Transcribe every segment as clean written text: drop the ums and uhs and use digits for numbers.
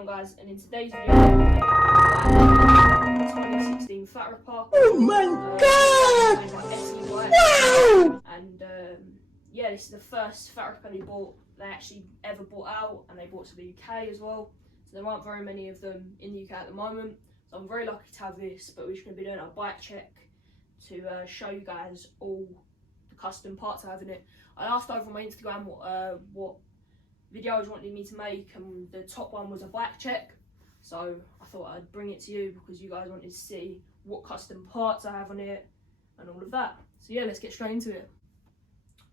on, guys? And in today's video, I'm going to make 2016 Fat Ripper. Oh my god! Wow! And yeah, this is the first Fat Ripper they actually ever brought out, and they brought to the UK as well. So there aren't very many of them in the UK at the moment. So I'm very lucky to have this, but we're just going to be doing a bike check to show you guys all the custom parts I have in it. I asked over on my Instagram what videos wanted me to make, and the top one was a bike check. So I thought I'd bring it to you because you guys wanted to see what custom parts I have on it and all of that. So yeah, let's get straight into it.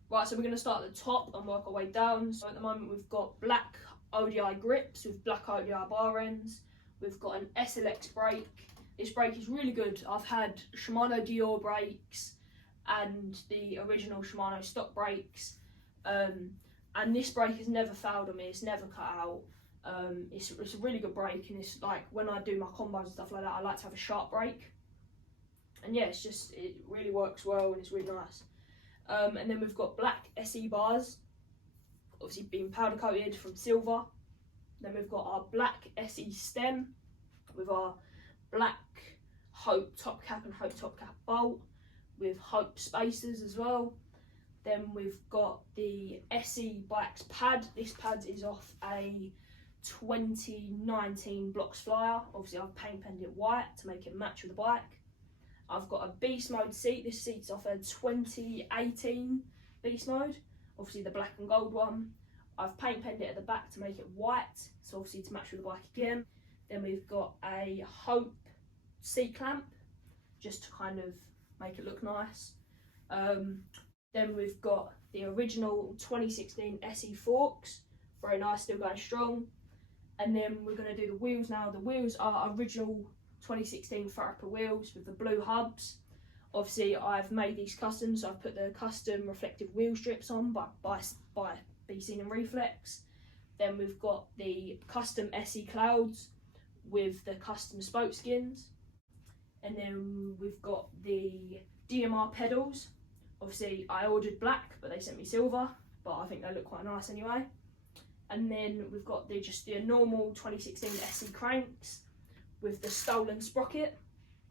Right, so we're going to start at the top and work our way down. So at the moment we've got black ODI grips with black ODI bar ends. We've got an SLX brake. This brake is really good. I've had Shimano Dior brakes and the original Shimano stock brakes. And this brake has never failed on me, it's never cut out. It's a really good brake, and it's like when I do my combos and stuff like that, I like to have a sharp brake. And yeah, it really works well and it's really nice. And then we've got black SE bars, obviously being powder coated from silver. Then we've got our black SE stem with our black Hope top cap and Hope top cap bolt with Hope spacers as well. Then we've got the SE Bikes pad. This pad is off a 2019 Blocks Flyer. Obviously I've paint penned it white to make it match with the bike. I've got a Beast Mode seat. This seat's off a 2018 Beast Mode, obviously the black and gold one. I've paint penned it at the back to make it white, so obviously to match with the bike again. Then we've got a Hope seat clamp, just to kind of make it look nice. Then we've got the original 2016 SE forks, very nice, still going strong. And then we're going to do the wheels now. The wheels are original 2016 Fat Ripper wheels with the blue hubs. Obviously I've made these custom, so I've put the custom reflective wheel strips on by Be Seen and Reflex. Then we've got the custom SE clouds with the custom spoke skins. And then we've got the DMR pedals. Obviously I ordered black, but they sent me silver, but I think they look quite nice anyway. And then we've got the normal 2016 SE cranks with the stolen sprocket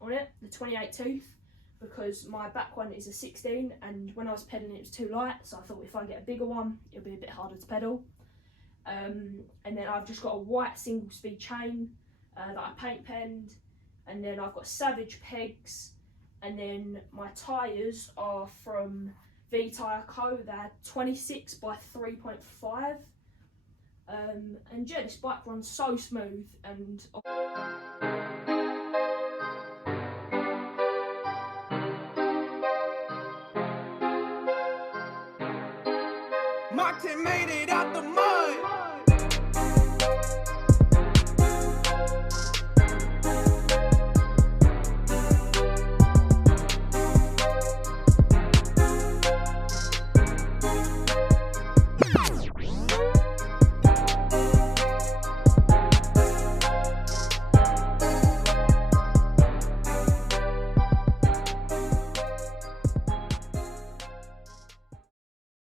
on it, the 28 tooth, because my back one is a 16, and when I was pedaling it was too light, so I thought if I get a bigger one it'll be a bit harder to pedal. And then I've just got a white single speed chain that I paint penned, and then I've got Savage pegs. And then my tyres are from V Tyre Co. They're 26 by 3.5. And yeah, this bike runs so smooth and... Martin made it out the mud.